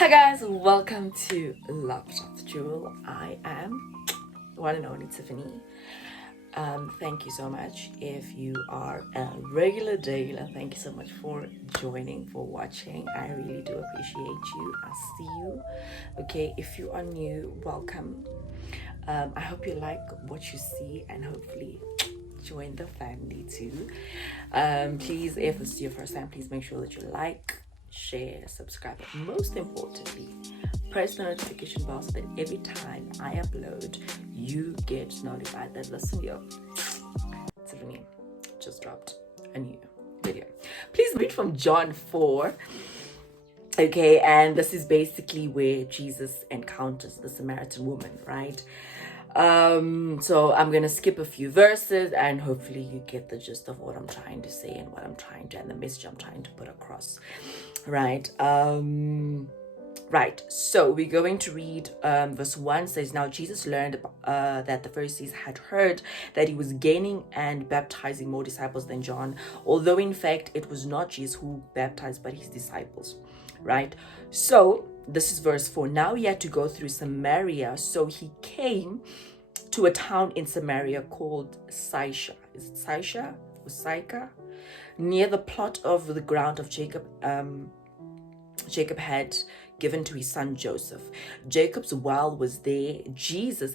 Hi guys, welcome to Love with Jewel. I am one and only Tiffany. Thank you so much. If you are a regular daily, thank you so much for joining, for watching. I really do appreciate you. I see you. Okay, if you are new, welcome. I hope you like what you see and hopefully join the family too. Please, if this is your first time, please make sure that you like, share, subscribe, but most importantly, press the notification bell so that every time I upload, you get notified that listen, yo, Tiffany just dropped a new video. Please read from John 4. Okay, and this is basically where Jesus encounters the Samaritan woman, right? So I'm gonna skip a few verses and hopefully you get the gist of what I'm trying to say and what I'm trying to, and the message I'm trying to put across, right? Right, so we're going to read verse 1 says, now Jesus learned that the Pharisees had heard that he was gaining and baptizing more disciples than John, although in fact it was not Jesus who baptized but his disciples, right? So this is verse 4. Now he had to go through Samaria, so he came to a town in Samaria called Sychar. Is it Sychar or Sychar? Near the plot of the ground of Jacob. Jacob had given to his son Joseph. Jacob's well was there. Jesus,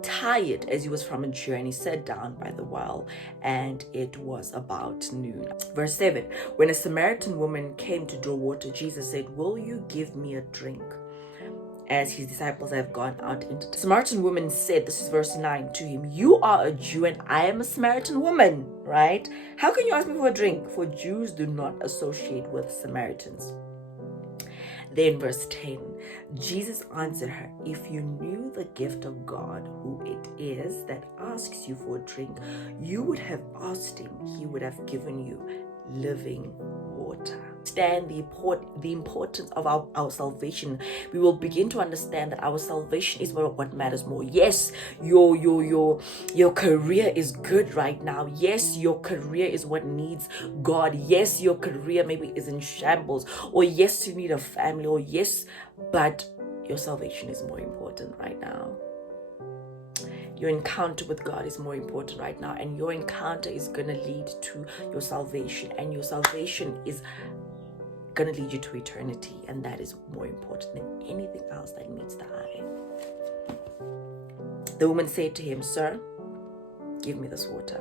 tired as he was from a journey, sat down by the well, and it was about noon. Verse 7. When a Samaritan woman came to draw water, Jesus said, will you give me a drink? As his disciples have gone out into the Samaritan woman said, this is verse 9, to him, you are a Jew and I am a Samaritan woman, right? How can you ask me for a drink? For Jews do not associate with Samaritans. Then verse 10, Jesus answered her, if you knew the gift of God, who it is that asks you for a drink, you would have asked him, he would have given you living water. Understand the importance of our salvation. We will begin to understand that our salvation is what matters more. Yes, your career is good right now. Yes, your career is what needs God. Yes, your career maybe is in shambles, or yes, you need a family, or yes, but your salvation is more important right now. Your encounter with God is more important right now, and your encounter is going to lead to your salvation, and your salvation is going to lead you to eternity, and that is more important than anything else that meets the eye. The woman said to him, sir, give me this water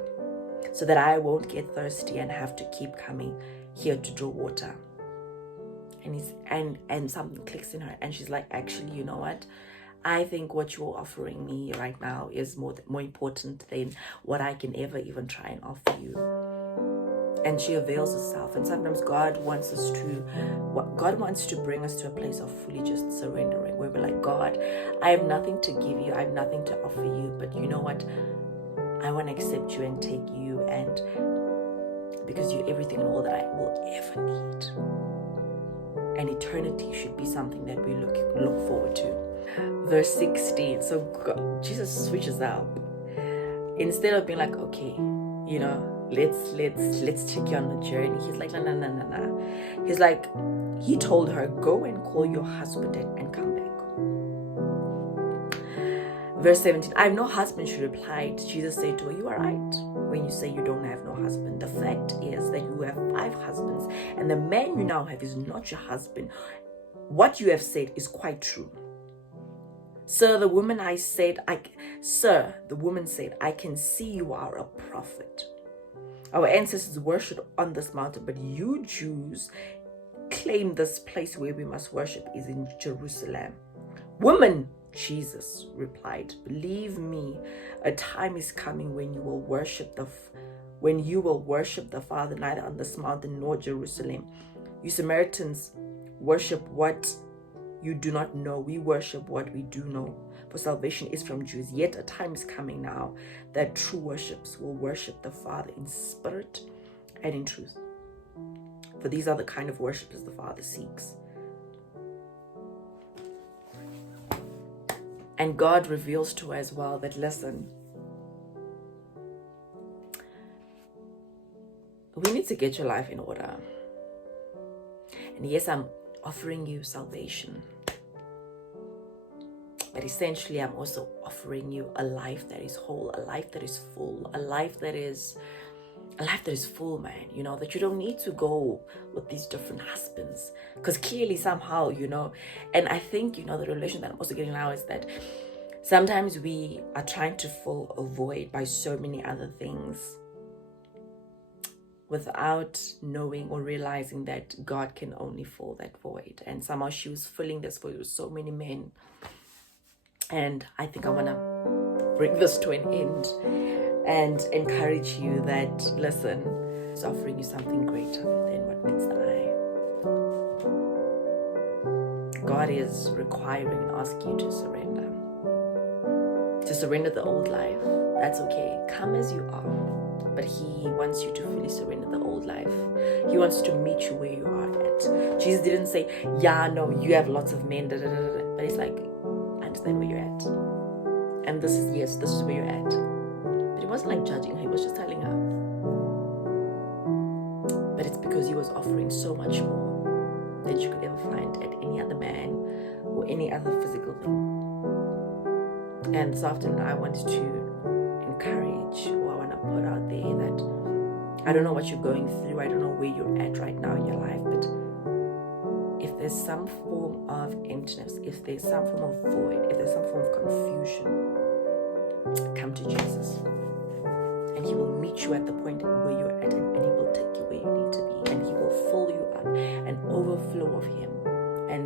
so that I won't get thirsty and have to keep coming here to draw water. And something clicks in her, and she's like, actually, you know what? I think what you're offering me right now is more important than what I can ever even try and offer you. And she avails herself. And sometimes God wants to bring us to a place of fully just surrendering, where we're like, God, I have nothing to give you, I have nothing to offer you, but you know what? I want to accept you and take you, and because you're everything and all that I will ever need. And eternity should be something that we look forward to. Verse 16. So God, Jesus switches up. Instead of being like, okay, you know, let's take you on the journey, he's like, no. He's like, he told her, go and call your husband and come back. Verse 17, I have no husband, she replied. Jesus said to her, you are right when you say you don't have no husband. The fact is that you have 5 husbands, and the man you now have is not your husband. What you have said is quite true. Sir, the woman said, I can see you are a prophet. Our ancestors worshipped on this mountain, but you Jews claim this place where we must worship is in Jerusalem. Woman, Jesus replied, believe me, a time is coming when you will worship the Father neither on this mountain nor Jerusalem. You Samaritans worship what you do not know. We worship what we do know, for salvation is from Jews. Yet a time is coming now that true worshippers will worship the Father in spirit and in truth. For these are the kind of worshippers the Father seeks. And God reveals to her as well that, listen, we need to get your life in order. And yes, I'm offering you salvation. But essentially, I'm also offering you a life that is whole, a life that is full, a life that is full, man. You know, that you don't need to go with these different husbands. Because clearly, somehow, you know, and I think, you know, the relation that I'm also getting now is that sometimes we are trying to fill a void by so many other things without knowing or realizing that God can only fill that void. And somehow she was filling this void with so many men. And I think I want to bring this to an end and encourage you that, listen, it's offering you something greater than what meets the eye. God is requiring and asking you to surrender. To surrender the old life. That's okay. Come as you are. But He wants you to fully surrender the old life. He wants to meet you where you are at. Jesus didn't say, yeah, no, you have lots of men, da, da, da, da. But He's like, understand where you're at, and this is where you're at. But He wasn't like judging her, He was just telling her. But it's because He was offering so much more than you could ever find at any other man or any other physical thing. And this afternoon I wanted to encourage, or I want to put out there that I don't know what you're going through, I don't know where you're at right now in your life, but if there's some form of emptiness, if there's some form of void, if there's some form of confusion, come to Jesus. And He will meet you at the point where you're at, and He will take you where you need to be. And He will fill you up, an overflow of Him. And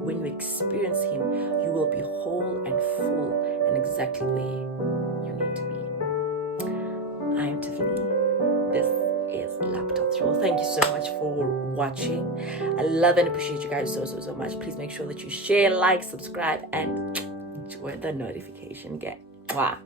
when you experience Him, you will be whole and full and exactly where you need to be. I am Tiffany. This is Laptop Throw. Thank you so much for watching. I love and appreciate you guys so much. Please make sure that you share, like, subscribe, and enjoy the notification. Wow.